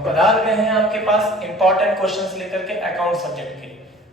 हम पधार गए हैं आपके पास इंपॉर्टेंट क्वेश्चंस लेकर के अकाउंट सब्जेक्ट के।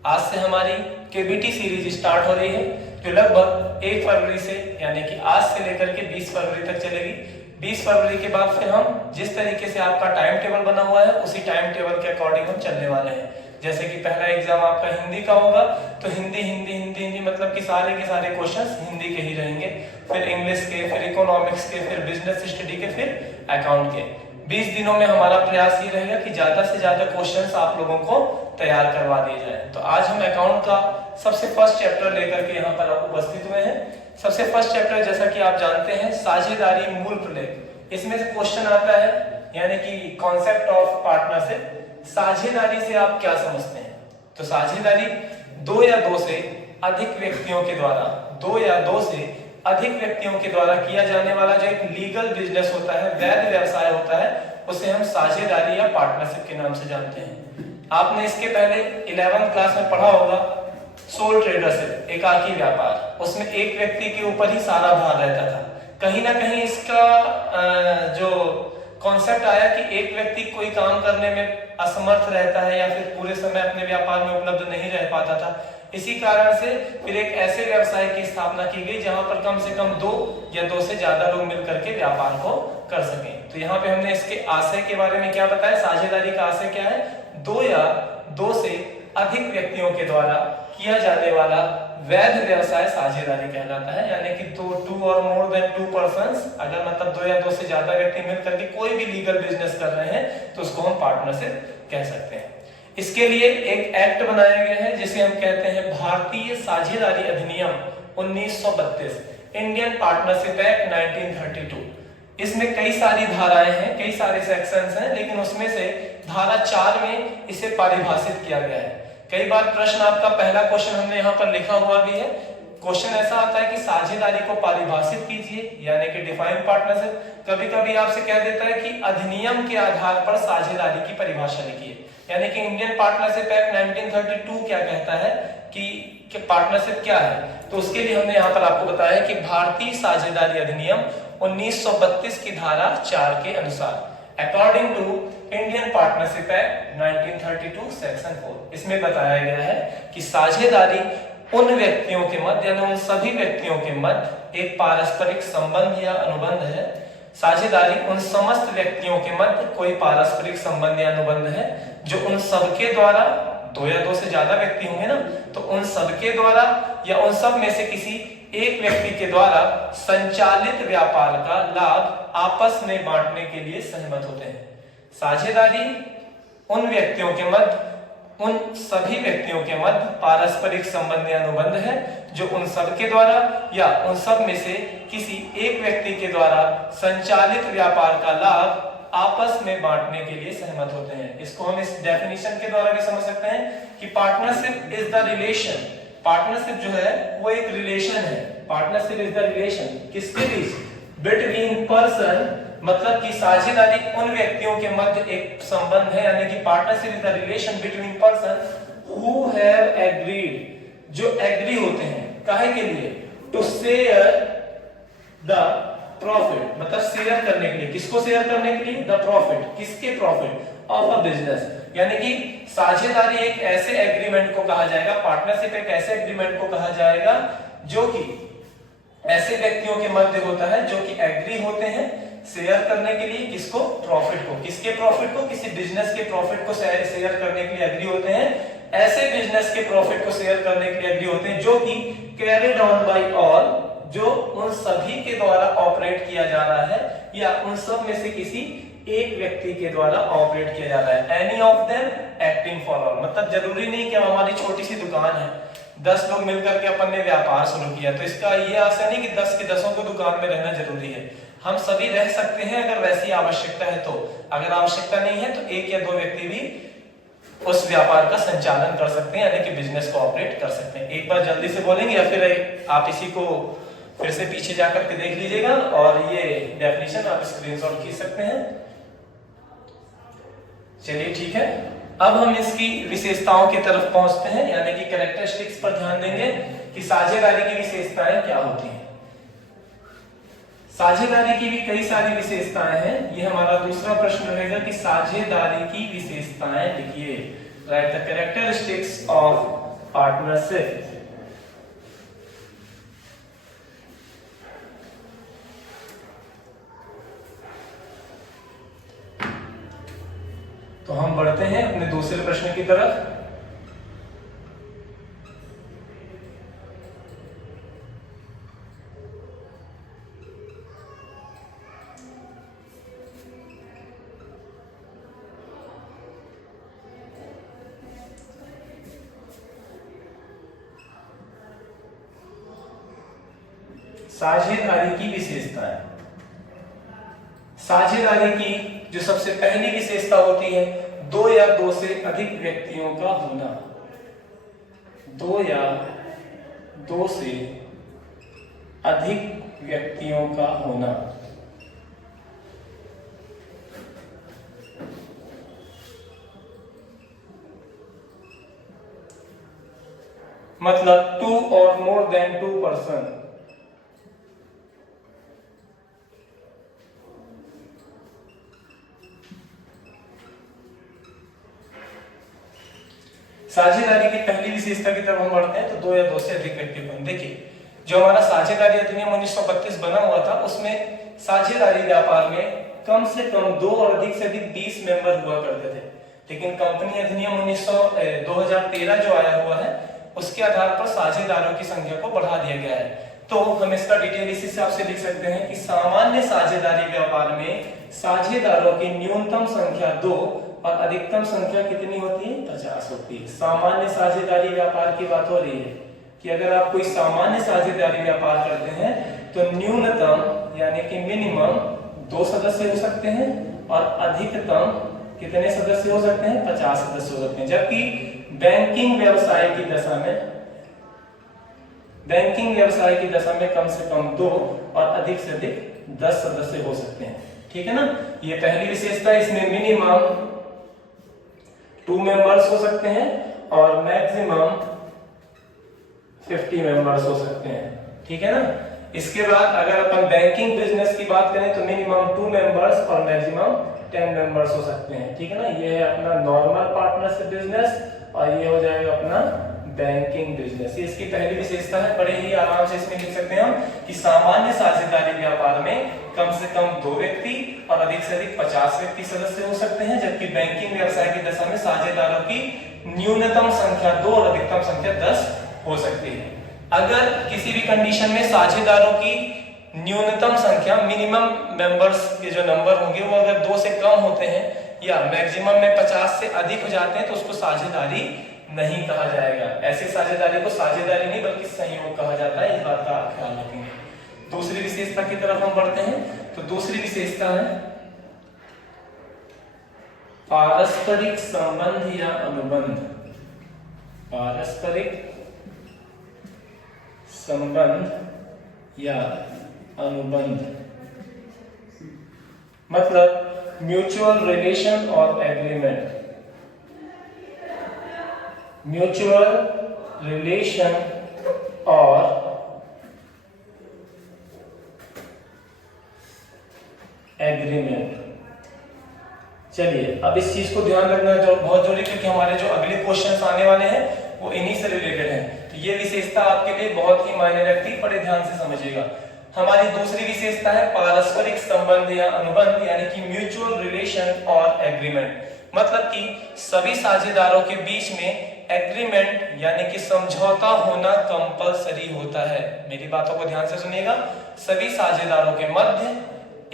आज से हमारी केबीटी सीरीज स्टार्ट हो रही है जो लगभग 1 फरवरी से यानी कि आज से लेकर के 20 फरवरी तक चलेगी। 20 फरवरी के बाद फिर हम जिस तरीके से आपका टाइम टेबल बना हुआ है उसी टाइम टेबल के अकॉर्डिंग हम चलने वाले हैं। जैसे कि पहला एग्जाम आपका हिंदी का होगा तो हिंदी हिंदी हिंदी हिंदी मतलब कि सारे के सारे क्वेश्चंस हिंदी के ही रहेंगे, फिर इंग्लिश के, फिर इकोनॉमिक्स के, फिर बिजनेस स्टडी के, फिर अकाउंट के। 20 दिनों में हमारा प्रयास ये रहेगा कि ज्यादा से ज्यादा क्वेश्चंस आप लोगों को तैयार करवा दिए जाए। तो आज हम अकाउंट का सबसे फर्स्ट चैप्टर लेकर के यहाँ पर उपस्थित हुए हैं। सबसे फर्स्ट चैप्टर जैसा कि आप जानते हैं साझेदारी मूल प्रलेख। इसमें से क्वेश्चन आता है यानी कि कॉन्सेप्ट ऑफ पार्टनरशिप। साझेदारी से आप क्या समझते हैं? तो साझेदारी दो या दो से अधिक व्यक्तियों के द्वारा, दो या दो से अधिक व्यक्तियों के द्वारा किया जाने वाला जो एक लीगल बिजनेस होता है, वैध व्यवसाय होता है, उसे हम साझेदारी या पार्टनरशिप के नाम से जानते हैं। आपने इसके पहले 11th क्लास में पढ़ा होगा सोल ट्रेडरशिप, एकाकी व्यापार। उसमें एक व्यक्ति के ऊपर ही सारा भार रहता था। कहीं ना कहीं इसका जो कॉन्सेप्ट आया कि एक व्यक्ति कोई काम करने में असमर्थ रहता है या फिर पूरे समय अपने व्यापार में उपलब्ध नहीं रह पाता था। इसी कारण से फिर एक ऐसे व्यवसाय की स्थापना की गई जहां पर कम से कम 2 या 2 से ज्यादा लोग मिलकर के व्यापार को कर सकें। तो यहाँ पे हमने इसके आशय के बारे में क्या बताया, साझेदारी का आशय क्या है? 2 या 2 से अधिक व्यक्तियों के द्वारा किया जाने वाला वैध व्यवसाय साझेदारी कहलाता है। यानी कि 2 और मोर देन 2 पर्संस, अगर मतलब 2 या 2 से ज्यादा व्यक्ति मिलकर के कोई भी लीगल बिजनेस कर रहे हैं तो उसको हम पार्टनरशिप कह सकते हैं। इसके लिए एक एक्ट बनाया गया है जिसे हम कहते हैं भारतीय साझेदारी अधिनियम 1932, इंडियन पार्टनरशिप एक्ट 1932। इसमें कई सारी धाराएं हैं, कई सारे सेक्शंस हैं, लेकिन उसमें से धारा 4 में इसे परिभाषित किया गया है। कई बार प्रश्न आपका पहला क्वेश्चन हमने यहाँ पर लिखा हुआ भी है। क्वेश्चन ऐसा आता है कि साझेदारी को परिभाषित कीजिए यानी कि डिफाइन पार्टनरशिप। कभी कभी आपसे कह देता है कि अधिनियम के आधार पर साझेदारी की परिभाषा लिखिए। यानी कि इंडियन पार्टनरशिप एक्ट 1932 क्या कहता है कि पार्टनरशिप क्या है। तो उसके लिए हमने यहाँ पर आपको बताया कि भारतीय साझेदारी अधिनियम 1932 की धारा 4 के अनुसार according to Indian partnership act 1932 section 4, इसमें बताया गया है कि साझेदारी उन व्यक्तियों के मध्य यानी उन सभी व्यक्तियों के मध्य एक पारस्परिक संबंध या अनुबंध है। साझेदारी उन समस्त व्यक्तियों के मध्य कोई पारस्परिक संबंध या अनुबंध है जो उन सबके द्वारा, 2 या 2 से ज्यादा व्यक्ति होंगे ना, तो उन सबके द्वारा या उन सब में से किसी एक व्यक्ति के द्वारा संचालित व्यापार का लाभ आपस में बांटने के लिए सहमत होते हैं। साझेदारी उन व्यक्तियों के मध्य, उन सभी व्यक्तियों के मध्य पारस्परिक संबंध या अनुबंध है जो उन सब के द्वारा या उन सब में से किसी एक व्यक्ति के द्वारा संचालित व्यापार का लाभ आपस में बांटने के लिए सहमत होते हैं। इसको हम इस डेफिनेशन के द्वारा भी समझ सकते हैं कि partnership is the relation. Partnership जो है वो एक रिलेशन है। पार्टनरशिप इज द रिलेशन किसके बीच? बिटवीन पर्सन, मतलब कि साझेदारी उन व्यक्तियों के मध्य एक संबंध है। यानी कि partnership is the relation between person who have agreed, जो एग्री होते हैं काहे के लिए? टू शेयर द प्रॉफिट, मतलब शेयर करने के लिए। किसको शेयर करने के लिए? The profit. किसके प्रॉफिट? Of a business. यानी कि साझेदारी एक ऐसे एग्रीमेंट को कहा जाएगा, पार्टनरशिप एक ऐसे एग्रीमेंट को कहा जाएगा जो कि ऐसे व्यक्तियों के मध्य होता है जो कि एग्री होते हैं शेयर करने के लिए। किसको? प्रॉफिट को। किसके प्रॉफिट को? किसी बिजनेस के प्रॉफिट को शेयर करने के लिए एग्री होते हैं। ऐसे बिजनेस के प्रॉफिट को शेयर करने के लिए एग्री होते हैं जो कि कैरिड ऑन बाय ऑल, जो उन सभी के द्वारा ऑपरेट किया जा रहा है या उन सब में से किसी एक व्यक्ति के द्वारा ऑपरेट किया जा रहा है। Any of them acting for all, मतलब जरूरी नहीं कि हमारी छोटी सी दुकान है, 10 लोग मिलकर के अपन ने व्यापार शुरू किया तो इसका ये आशा नहीं कि 10 के 10 को दुकान में रहना जरूरी है। हम सभी रह सकते हैं अगर वैसी आवश्यकता है तो। अगर आवश्यकता नहीं है तो 1 या 2 व्यक्ति भी उस व्यापार का संचालन कर सकते हैं यानी कि बिजनेस को ऑपरेट कर सकते हैं। एक बार जल्दी से बोलेंगे या फिर आप इसी को फिर से पीछे जाकर के देख लीजिएगा और ये डेफिनेशन आप स्क्रीनशॉट खींच सकते हैं। चलिए ठीक है, अब हम इसकी विशेषताओं की तरफ पहुंचते हैं यानी कि कैरेक्टरिस्टिक्स पर ध्यान देंगे कि साझेदारी की विशेषताएं क्या होती हैं। साझेदारी की भी कई सारी विशेषताएं हैं। ये हमारा दूसरा प्रश्न रहेगा कि साझेदारी की विशेषताएं लिखिए। Right the characteristics of partnership. तो हम बढ़ते हैं अपने दूसरे प्रश्न की तरफ। साझेदारी की विशेषताएं। साझेदारी की जो सबसे पहली विशेषता होती है, दो या दो से अधिक व्यक्तियों का होना। दो या दो से अधिक व्यक्तियों का होना। मतलब 2 और मोर देन 2 पर्सन। साझेदारी की पहली विशेषता की तरफ हम बढ़ते हैं। तो दो या दो से अधिक व्यक्ति। देखिए, जो हमारा साझेदारी अधिनियम 1932 बना हुआ था, उसमें साझेदारी व्यापार में कम से कम 2 और अधिक से अधिक 20 मेंबर हुआ करते थे। लेकिन कंपनी अधिनियम 2013 जो आया हुआ है, उसके आधार पर साझेदारों की संख्या को बढ़ा दिया गया है। तो हम इसका डिटेल इस हिसाब से लिख सकते हैं कि सामान्य साझेदारी व्यापार में साझेदारों की न्यूनतम संख्या 2 और अधिकतम संख्या कितनी होती है? 50 होती है। सामान्य साझेदारी व्यापार की बात हो रही है कि अगर आप कोई सामान्य साझेदारी व्यापार करते हैं तो न्यूनतम यानी कि मिनिमम 2 सदस्य हो सकते हैं और अधिकतम कितने सदस्य हो सकते हैं? 50 सदस्य हो सकते हैं। जबकि बैंकिंग व्यवसाय की दशा में कम से कम 2 और अधिक से अधिक 10 सदस्य हो सकते हैं। ठीक है ना? ये पहली विशेषता। इसमें मिनिमम 2 मेंबर्स हो सकते हैं और मैक्सिमम 50 मेंबर्स हो सकते हैं। ठीक है ना? इसके बाद अगर अपन बैंकिंग बिजनेस की बात करें तो मिनिमम 2 मेंबर्स और मैक्सिमम 10 मेंबर्स हो सकते हैं। ठीक है ना? ये है अपना नॉर्मल पार्टनरशिप बिजनेस और ये हो जाएगा अपना बैंकिंग बिजनेस। ये इसकी पहली विशेषता है। बड़े ही आराम से इसमें लिख सकते हैं हम कि सामान्य साझेदारी व्यापार में कम से कम 2 व्यक्ति और अधिक से अधिक 50 व्यक्ति सदस्य हो सकते हैं। जबकि बैंकिंग व्यवसाय की दशा में साझेदारों की न्यूनतम संख्या 2 और अधिकतम संख्या 10 हो सकती है। अगर किसी भी कंडीशन में साझेदारों की न्यूनतम संख्या, मिनिमम मेंबर्स के जो नंबर होंगे वो अगर 2 से कम होते हैं या मैक्सिमम में 50 से अधिक हो जाते हैं तो उसको साझेदारी नहीं कहा जाएगा। ऐसी साझेदारी को साझेदारी नहीं बल्कि संयोग कहा जाता है। इस बात का ख्याल रखेंगे। दूसरी विशेषता की तरफ हम बढ़ते हैं। तो दूसरी विशेषता है पारस्परिक संबंध या अनुबंध। पारस्परिक संबंध या अनुबंध मतलब म्यूचुअल रिलेशन और एग्रीमेंट। म्यूचुअल रिलेशन और एग्रीमेंट। चलिए, अब इस चीज को ध्यान रखना जो बहुत जरूरी, क्योंकि हमारे जो अगले क्वेश्चंस आने वाले हैं वो इन्हीं से रिलेटेड हैं। तो ये विशेषता आपके लिए बहुत ही मायने रखती है, बड़े ध्यान से समझिएगा। हमारी दूसरी विशेषता है पारस्परिक संबंध या अनुबंध यानी कि म्यूचुअल रिलेशन और एग्रीमेंट। मतलब कि सभी साझेदारों के बीच में एग्रीमेंट यानी कि समझौता होना कंपलसरी होता है। मेरी बातों को ध्यान से सुनिएगा। सभी साझेदारों के मध्य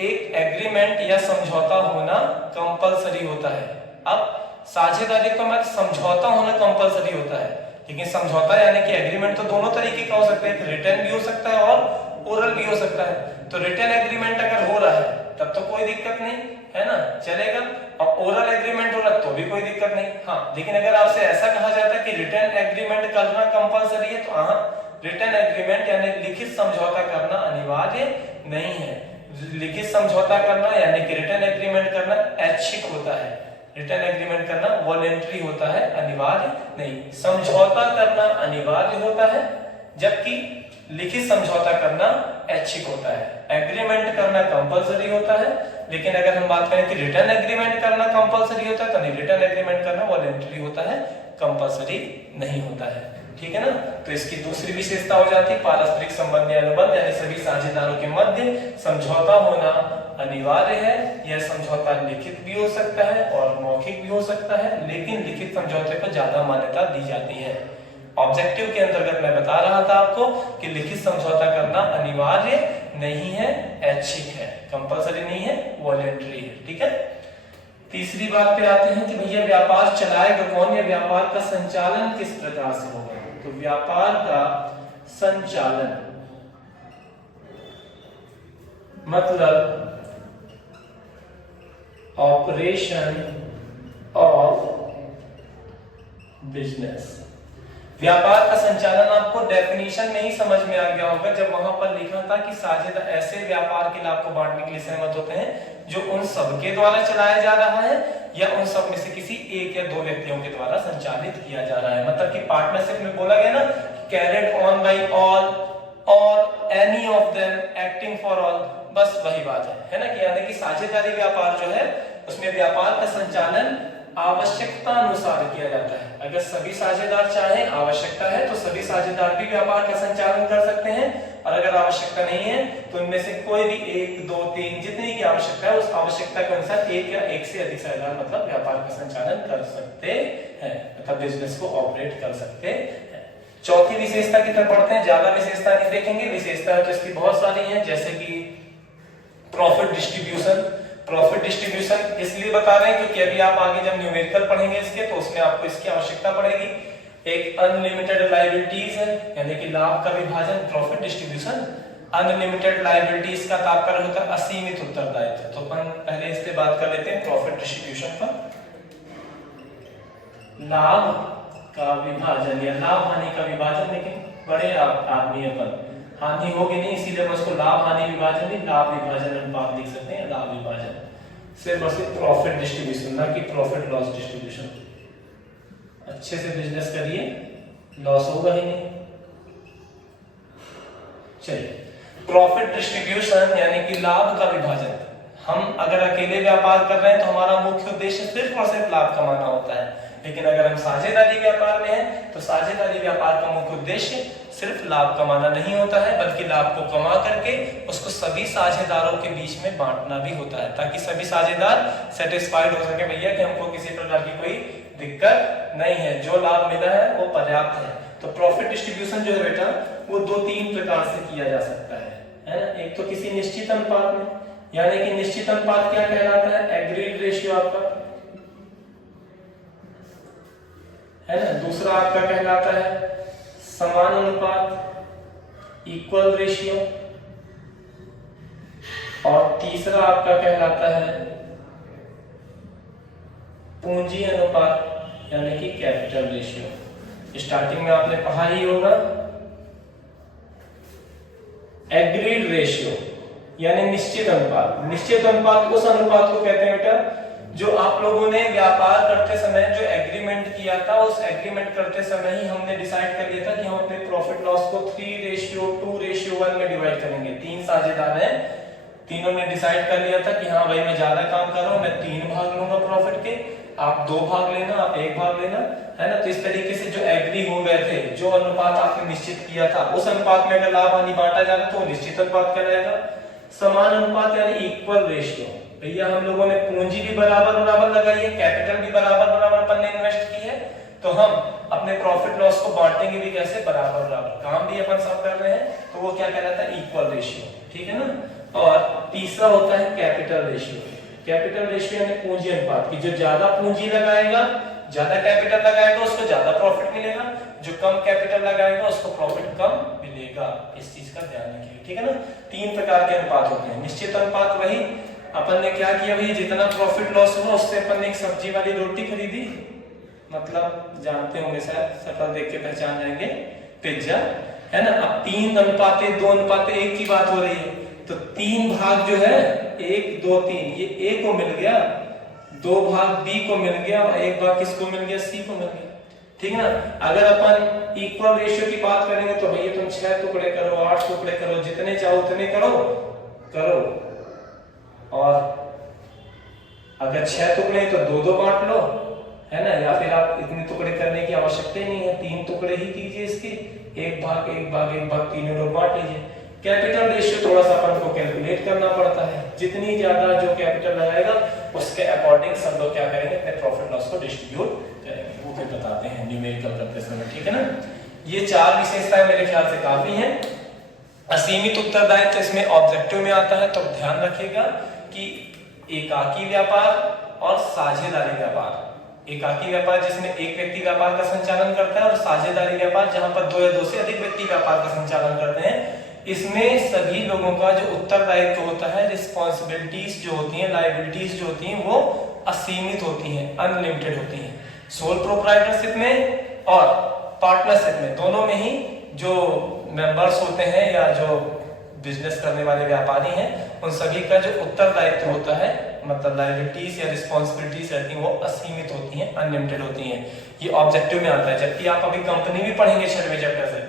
एक एग्रीमेंट या समझौता होना कंपलसरी होता है। अब साझेदारी का मतलब समझौता होना कंपलसरी होता है, लेकिन समझौता यानी कि एग्रीमेंट तो दोनों तरीके का हो सकता है। रिटन भी हो सकता है और ओरल भी हो सकता है। तो रिटन एग्रीमेंट अगर हो रहा है तब तो कोई दिक्कत नहीं है ना, चलेगा। और ओरल एग्रीमेंट हो रहा तो भी कोई दिक्कत नहीं। हाँ, लेकिन अगर आपसे ऐसा कहा जाता है कि रिटन एग्रीमेंट करना कंपलसरी है तो हाँ, रिटन एग्रीमेंट यानी लिखित समझौता करना अनिवार्य नहीं है। लिखित समझौता करना यानी कि रिटन एग्रीमेंट करना ऐच्छिक होता है। रिटन एग्रीमेंट करना वॉलेंटरी होता है, अनिवार्य नहीं। समझौता करना अनिवार्य होता है, जबकि लिखित समझौता करना ऐच्छिक होता है। एग्रीमेंट करना कंपलसरी होता है, लेकिन अगर हम बात करें कि रिटर्न एग्रीमेंट करना कंपलसरी होता है तो नहीं, रिटर्न एग्रीमेंट करना वॉलंटरी होता है, कंपलसरी नहीं होता है। ठीक है ना। तो इसकी दूसरी विशेषता हो जाती है पारस्परिक संबंध या अनुबंध, यानी सभी साझेदारों के मध्य समझौता होना अनिवार्य है। यह समझौता लिखित भी हो सकता है और मौखिक भी हो सकता है, लेकिन लिखित समझौते को ज्यादा मान्यता दी जाती है। ऑब्जेक्टिव के अंतर्गत मैं बता रहा था आपको कि लिखित समझौता करना अनिवार्य नहीं है, ऐच्छिक है, कंपलसरी नहीं है, वॉलंटरी है। ठीक है। तीसरी बात पे आते हैं कि भैया व्यापार चलाएगा कौन, या व्यापार का संचालन किस प्रकार से होगा। तो व्यापार का संचालन मतलब ऑपरेशन ऑफ बिजनेस। व्यापार का संचालन आपको डेफिनेशन में ही समझ में आ गया होगा जब वहां पर लिखा था कि साझेदार ऐसे व्यापार के लाभ को बांटने के लिए सहमत होते हैं जो उन सबके द्वारा चलाया जा रहा है या उन सब में से किसी एक या दो व्यक्तियों के द्वारा संचालित किया जा रहा है। मतलब कि पार्टनरशिप में बोला गया ना, कैरिड ऑन बाय ऑल और any of them acting for all, बस वही बात है ना कि यानी कि साझेदारी व्यापार जो है उसमें व्यापार का संचालन आवश्यकता अनुसार किया जाता है। अगर सभी साझेदार चाहे, आवश्यकता है, तो सभी साझेदार भी व्यापार का संचालन कर सकते हैं, और अगर आवश्यकता नहीं है तो उनमें से कोई भी एक, दो, तीन, जितनी की आवश्यकता है उस आवश्यकता के अनुसार एक या एक से अधिक साझेदार मतलब व्यापार का संचालन कर सकते हैं, मतलब बिजनेस को ऑपरेट कर सकते हैं। चौथी विशेषता की तरफ बढ़ते हैं, ज्यादा विशेषता नहीं देखेंगे, विशेषता तो इसकी बहुत सारी है, जैसे कि प्रॉफिट डिस्ट्रीब्यूशन। प्रॉफिट डिस्ट्रीब्यूशन इसलिए बता रहे हैं क्योंकि अभी आप आगे जब न्यूमेरिकल पढ़ेंगे इसके तो उसमें आपको इसकी आवश्यकता पड़ेगी। एक अनलिमिटेड लायबिलिटीज है, यानी कि लाभ का विभाजन, प्रॉफिट डिस्ट्रीब्यूशन। अनलिमिटेड लायबिलिटीज का तात्पर्य होता है असीमित उत्तरदायित्व। तो अपन पहले इस पे बात कर लेते हैं प्रॉफिट डिस्ट्रीब्यूशन पर। लाभ का विभाजन या लाभ हानि का विभाजन, लेकिन बड़े आदमी अपन हानि होगी नहीं, इसीलिए हम उसको लाभ हानि विभाजन नहीं, लाभ विभाजन अनुपात लिख सकते हैं, लाभ विभाजन। सिर्फ और सिर्फ प्रॉफिट डिस्ट्रीब्यूशन, ना कि प्रॉफिट लॉस डिस्ट्रीब्यूशन। अच्छे से बिजनेस करिए, लॉस होगा ही नहीं। चलिए, प्रॉफिट डिस्ट्रीब्यूशन यानी कि लाभ का विभाजन। हम अगर अकेले व्यापार कर रहे हैं तो हमारा मुख्य उद्देश्य सिर्फ और सिर्फ लाभ कमाना होता है, लेकिन अगर हम साझेदारी व्यापार में हैं तो साझेदारी व्यापार का मुख्य उद्देश्य सिर्फ लाभ कमाना नहीं होता है, बल्कि लाभ को कमा करके उसको सभी साझेदारों के बीच में बांटना भी होता है, ताकि सभी साझेदार सेटिस्फाइड हो सके भैया कि हमको किसी प्रकार की कोई दिक्कत नहीं है, जो लाभ मिला है वो पर्याप्त है। तो प्रॉफिट डिस्ट्रीब्यूशन जो है बेटा वो 2-3 प्रकार से किया जा सकता है ना। एक तो किसी निश्चित अनुपात में, यानी कि निश्चित अनुपात क्या कहलाता है, एग्रीड रेशियो आपका है ना। दूसरा आपका कहलाता है समान अनुपात, इक्वल रेशियो, और तीसरा आपका कहलाता है पूंजी अनुपात, यानी कि कैपिटल रेशियो। स्टार्टिंग में आपने पढ़ा ही होगा एग्रीड रेशियो यानी निश्चित अनुपात। निश्चित अनुपात उस अनुपात को कहते हैं बेटा जो आप लोगों ने व्यापार करते समय जो एग्रीमेंट किया था, उस एग्रीमेंट करते समय ही हमने डिसाइड कर लिया था कि हम अपने प्रॉफिट लॉस को 3:2:1 में डिवाइड करेंगे। 3 साझेदार हैं, तीनों ने डिसाइड कर लिया था कि हाँ भाई मैं ज्यादा काम कर रहा हूँ, मैं 3 भाग लूंगा प्रॉफिट के, आप 2 भाग लेना, आप 1 भाग लेना, है ना। तो इस तरीके से जो एग्री हो गए थे, जो अनुपात आपने निश्चित किया था, उस अनुपात में अगर लाभ हानि बांटा जाए तो निश्चित अनुपात कहलाएगा। समान अनुपात यानी इक्वल रेशियो, भैया हम लोगों ने पूंजी भी बराबर बराबर लगाई है, कैपिटल भी बराबर बराबर अपन ने इन्वेस्ट की है, तो हम अपने प्रॉफिट लॉस को बांटेंगे भी कैसे, बराबर बराबर, काम भी अपन सब कर रहे हैं, तो वो क्या कहलाता है, इक्वल रेशियो। ठीक है ना। और तीसरा होता है कैपिटल रेशियो। कैपिटल रेशियो यानी पूंजी अनुपात की, जो ज्यादा पूंजी लगाएगा, ज्यादा कैपिटल लगाएगा उसको ज्यादा प्रॉफिट मिलेगा, जो कम कैपिटल लगाएगा उसको प्रॉफिट कम मिलेगा। इस चीज का ध्यान रखिए। ठीक है ना। 3 प्रकार के अनुपात होते हैं। निश्चित अनुपात वही अपन ने क्या किया भाई, जितना प्रॉफिट लॉस हुआ उससे अपन ने एक सब्जी वाली रोटी खरीदी, मतलब जानते होंगे शायद, शक्ल देख के पहचान जाएंगे, पिज्जा, है ना। अब 3:2:1 की बात हो रही है, तो 3 भाग जो है 1, 2, 3 ये ए को मिल गया, 2 भाग बी को मिल गया, और 1 भाग किसको मिल गया, सी को मिल गया। ठीक है ना। अगर अपन इक्वल रेशियो की बात करेंगे तो भैया तुम 6 टुकड़े करो, 8 टुकड़े करो, जितने चाहो उतने करो करो, और अगर 6 टुकड़े तो 2-2 बांट लो, है ना। या फिर आप इतने टुकड़े करने की आवश्यकता ही नहीं है, 3 टुकड़े ही कीजिए इसके, एक भाग एक भाग एक भाग, तीनों लोग बांट लीजिए। कैपिटल रेशियो थोड़ा सा अपन को कैलकुलेट करना पड़ता है, जितनी ज्यादा जो कैपिटल लगाएगा उसके अकॉर्डिंग सब लोग क्या करेंगे, अपने प्रॉफिट लॉस को डिस्ट्रीब्यूट करेंगे, वो फिर बताते हैं न्यूमेरिकल करते समय, ठीक है ना। ये 4 विशेषताएं मेरे ख्याल से काफी हैं। असीमित उत्तरदायित्व इसमें ऑब्जेक्टिव में आता है, तो ध्यान रखिएगा कि एकाकी व्यापार और साझेदारी व्यापार। एकाकी व्यापार जिसमें एक व्यक्ति व्यापार का संचालन करता है, और साझेदारी व्यापार जहां पर 2 या 2 से अधिक व्यक्ति व्यापार का संचालन करते हैं। इसमें सभी लोगों का जो उत्तरदायित्व होता है, रिस्पॉन्सिबिलिटीज जो होती हैं, लायबिलिटीज जो होती हैं, वो असीमित होती हैं, अनलिमिटेड होती हैं। सोल प्रोप्राइटरशिप में और पार्टनरशिप में, दोनों में ही जो मेंबर्स होते हैं या जो बिजनेस करने वाले व्यापारी हैं, उन सभी का जो उत्तरदायित्व होता है, मतलब लायबिलिटीज या रिस्पॉन्सिबिलिटीज रहती हैं, वो असीमित होती हैं, अनलिमिटेड होती हैं। ये ऑब्जेक्टिव में आता है। जबकि आप अभी कंपनी भी पढ़ेंगे 6वें चैप्टर से,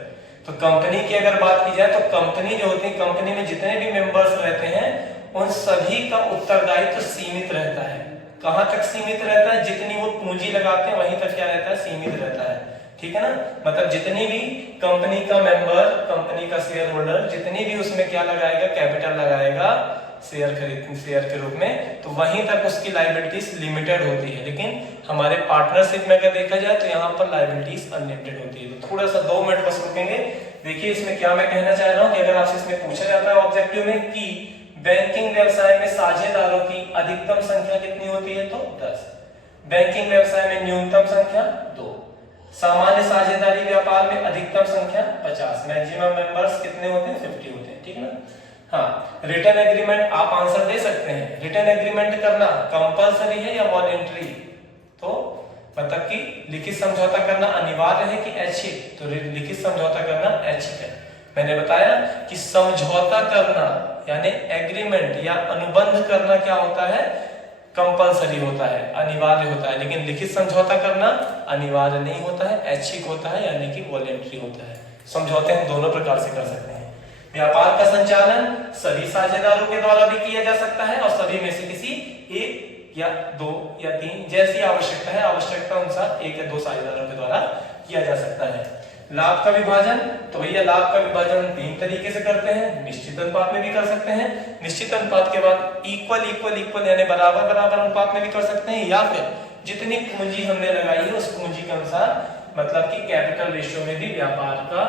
तो कंपनी की अगर बात की जाए तो कंपनी जो होती है, कंपनी में जितने भी मेंबर्स रहते हैं उन सभी का उत्तरदायित्व सीमित रहता है। कहां तक सीमित रहता है? जितनी वो पूंजी लगाते हैं वहीं तक क्या रहता है, सीमित रहता है, ठीक है ना। मतलब जितनी भी कंपनी का मेंबर, कंपनी का शेयर होल्डर, जितनी भी उसमें क्या लगाएगा, कैपिटल लगाएगा शेयर के रूप में, तो वहीं तक उसकी लायबिलिटीज लिमिटेड होती है। लेकिन हमारे पार्टनरशिप में अगर देखा जाए तो यहाँ पर लायबिलिटीज अनलिमिटेड होती है। तो थोड़ा सा 2 मिनट बस रुकेंगे। देखिए इसमें क्या मैं कहना चाह रहा हूँ कि अगर आपसे इसमें पूछा जाता है ऑब्जेक्टिव में कि बैंकिंग व्यवसाय में साझेदारों की अधिकतम संख्या कितनी होती है, तो 10। बैंकिंग व्यवसाय में न्यूनतम संख्या 2। सामान्य साझेदारी व्यापार में अधिकतम संख्या 50। मैक्सिमम मेंबर्स कितने होते हैं, 50 होते हैं, ठीक है ना। हाँ, रिटर्न एग्रीमेंट आप आंसर दे सकते हैं। रिटर्न एग्रीमेंट करना कंपलसरी है या वॉलेंटरी? तो मतलब कि लिखित समझौता करना अनिवार्य है कि ऐच्छिक? तो लिखित समझौता करना ऐच्छिक है। मैंने बताया कि समझौता करना यानी एग्रीमेंट या अनुबंध करना क्या होता है, कंपलसरी होता है, अनिवार्य होता है। लेकिन लिखित समझौता करना अनिवार्य नहीं होता है, ऐच्छिक होता है, यानी कि वॉलेंटरी होता है। समझौते हम दोनों प्रकार से कर सकते हैं। व्यापार का संचालन सभी साझेदारों के द्वारा भी किया जा सकता है, और सभी में से किसी 1 या 2 या 3 जैसी आवश्यकता है, आवश्यकता अनुसार 1 या 2 साझेदारों के द्वारा किया जा सकता है। लाभ का विभाजन, तो भैया लाभ का विभाजन 3 तरीके से करते हैं। निश्चित अनुपात में भी कर सकते हैं, निश्चित अनुपात के बाद इक्वल इक्वल इक्वल यानी बराबर बराबर अनुपात में भी कर सकते हैं, या फिर जितनी पूंजी हमने लगाई है उस पूंजी के अनुसार, मतलब कि कैपिटल रेशियो में भी व्यापार का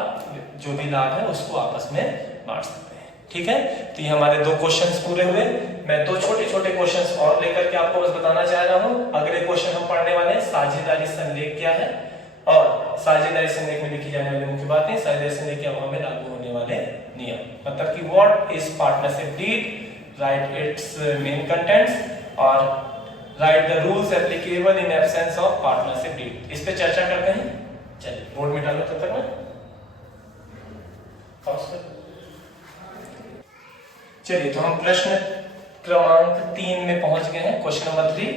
जो भी लाभ है उसको आपस में बांट सकते हैं, ठीक है। तो ये हमारे 2 क्वेश्चंस पूरे हुए। मैं 2 छोटे छोटे क्वेश्चंस और लेकर के आपको बस बताना चाह रहा हूँ। अगले क्वेश्चन हम पढ़ने वाले हैं साझेदारी संलेख क्या है, और साझेदारी संलेख में लिखी जाने वाली मुख्य बातें, साझेदारी संलेख के अभाव में लागू होने वाले नियम, मतलब कि what is partnership deed, right its main contents, और right the rules applicable in absence of partnership deed. इस पे चर्चा करते हैं। चलिए बोर्ड में डालो तब तक ना। चलिए तो हम प्रश्न क्रमांक 3 में पहुंच गए हैं, क्वेश्चन नंबर 3,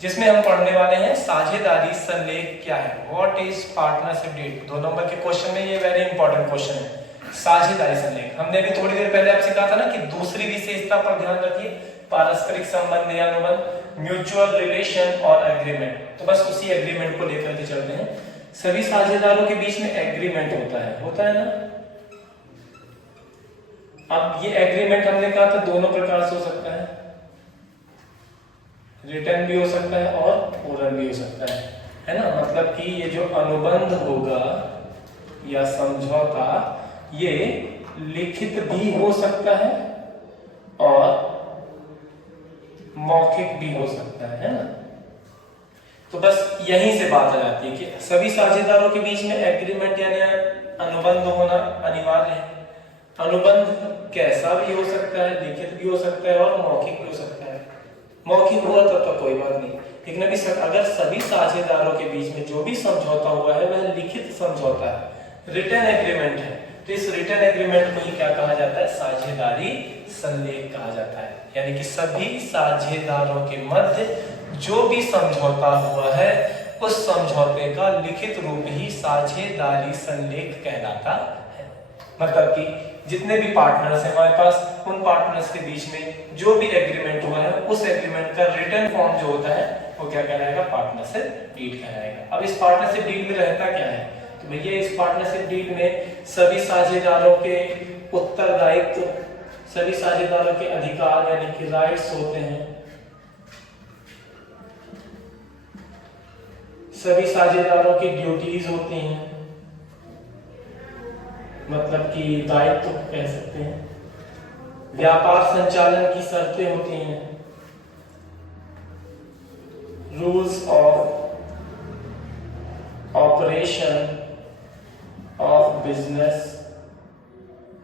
जिसमें हम पढ़ने वाले हैं साझेदारी संलेख क्या है, what is partnership deed. 2 number के क्वेश्चन में ये वेरी इंपॉर्टेंट क्वेश्चन है, साझेदारी संलेख। हमने भी थोड़ी देर पहले आपसे कहा था ना कि दूसरी विशेषता पर ध्यान रखिए, पारस्परिक संबंध या अनुबंध, म्यूचुअल रिलेशन और एग्रीमेंट। तो बस उसी एग्रीमेंट को लेकर के चलते हैं। सभी साझेदारों के बीच में एग्रीमेंट होता है ना। अब ये एग्रीमेंट हमने कहा था दोनों प्रकार से हो सकता है, रिटर्न भी हो सकता है और ओरल भी हो सकता है ना। मतलब कि ये जो अनुबंध होगा या समझौता, ये लिखित भी हो सकता है और मौखिक भी हो सकता है ना। तो बस यहीं से बात आ जाती है कि सभी साझेदारों के बीच में एग्रीमेंट यानी अनुबंध होना अनिवार्य है। अनुबंध कैसा भी हो सकता है, लिखित भी हो सकता है और मौखिक भी हो सकता है। मौखिक हुआ तब तो कोई बात नहीं, लेकिन अभी अगर सभी साझेदारों के बीच में जो भी समझौता हुआ है वह लिखित समझौता है, रिटन एग्रीमेंट है, तो इस रिटन एग्रीमेंट को ही क्या कहा जाता है, साझेदारी संलेख कहा जाता है। यानी कि सभी साझेदारों के मध्य जो भी समझौता हुआ है उस समझौते का लिखित रूप ही साझेदारी संलेख कहलाता है। मतलब कि जितने भी पार्टनर्स हैं हमारे पास, उन पार्टनर्स के बीच में जो भी एग्रीमेंट हुआ है, उस एग्रीमेंट का रिटन फॉर्म जो होता है वो क्या कहलाएगा? पार्टनरशिप डीड कहलाएगा। अब इस पार्टनरशिप डीड में रहता क्या है? तो भैया इस पार्टनरशिप डीड में सभी साझेदारों के उत्तरदायित्व, सभी साझेदारों के अधिकार यानी कि राइट्स होते हैं, सभी साझेदारों की ड्यूटीज होती हैं, मतलब कि दायित्व कह सकते हैं, व्यापार संचालन की शर्तें होती हैं, rules of operation of business,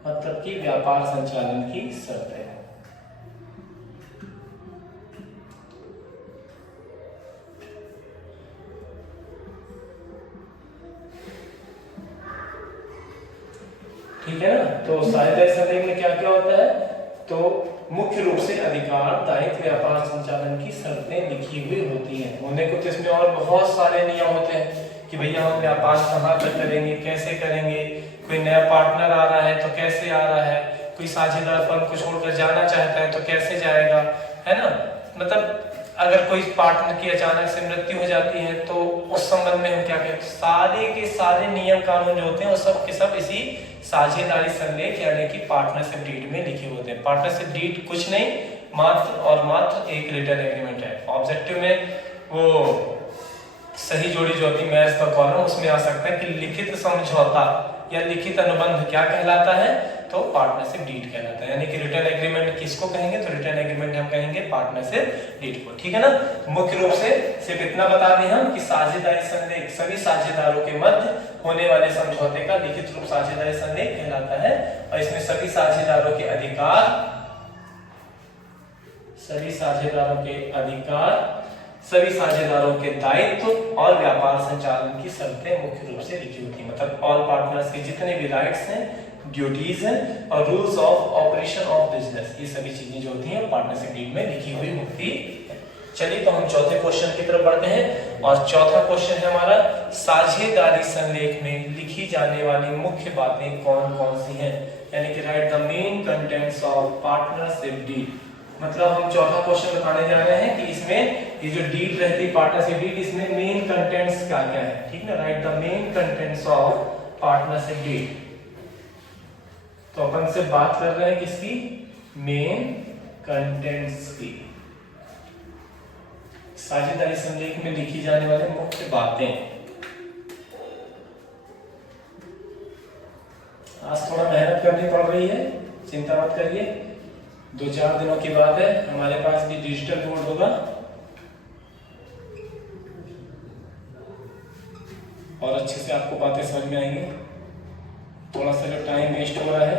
मतलब कि व्यापार संचालन की शर्तें। ठीक है ना? तो साझेदारी संलेख में क्या क्या होता है? तो मुख्य रूप से अधिकार, दायित्व, व्यापार संचालन की शर्तें लिखी हुई होती हैं। होने को तो इसमें और बहुत सारे नियम होते हैं कि भैया हम व्यापार कहाँ तक करेंगे, कैसे करेंगे, कोई नया पार्टनर आ रहा है तो कैसे आ रहा है, कोई साझेदार फर्म को छोड़कर जाना चाहता है तो कैसे जाएगा, है ना? मतलब अगर कोई पार्टनर की अचानक से मृत्यु हो जाती है तो उस संबंध में हम क्या कहते हैं? सारे के सारे नियम कानून जो होते हैं वो सब के सब इसी साझेदारी संलेख यानी कि पार्टनरशिप डीड में लिखे होते हैं। पार्टनरशिप डीड कुछ नहीं, मात्र और मात्र एक रिटन एग्रीमेंट है। ऑब्जेक्टिव में वो सही जोड़ी जो होती है, मैच द कॉलम, उसमें आ सकता है कि लिखित समझौता या लिखित अनुबंध क्या कहलाता है? तो पार्टनरशिप डीड कहलाता है। यानी कि रिटर्न एग्रीमेंट किसको कहेंगे? तो रिटर्न एग्रीमेंट हम कहेंगे पार्टनरशिप डीड को। ठीक है ना? मुख्य रूप से सिर्फ इतना बता दें हम कि साझेदारी संलेख सभी साझेदारों के मध्य होने वाले समझौते का लिखित रूप साझेदारी संलेख कहलाता है, और इसमें सभी साझेदारों के अधिकार, सभी साझेदारों के अधिकार, सभी साझेदारों के दायित्व और व्यापार संचालन की शर्तें मुख्य रूप से लिखी होती है। मतलब ऑल पार्टनर्स के जितने भी राइट्स हैं, ड्यूटीज हैं और rules of operation of business, ये सभी चीजें जो होती हैं पार्टनरशिप डीड में लिखी हुई होती है। चलिए तो हम चौथे क्वेश्चन की तरफ बढ़ते हैं, और चौथा क्वेश्चन है हमारा, साझेदारी संलेख में लिखी जाने वाली मुख्य बातें कौन कौन सी हैं? यानी कि right the main contents of partnership deed. मतलब हम चौथा क्वेश्चन बताने जा रहे हैं कि इसमें ये जो डीड रहती है पार्टनरशिप डीड, इसमें मेन कंटेंट्स क्या क्या है? ठीक है, right the main contents of partnership deed. तो अपन से बात कर रहे हैं किसकी? मेन कंटेंट्स की। साझेदारी संलेख में लिखी जाने वाली मुख्य बातें। आज थोड़ा मेहनत करनी पड़ रही है, चिंता मत करिए, 2-4 दिनों की बात है, हमारे पास भी डिजिटल बोर्ड होगा और अच्छे से आपको बातें समझ में आएंगी। थोड़ा सा जो टाइम वेस्ट हो रहा है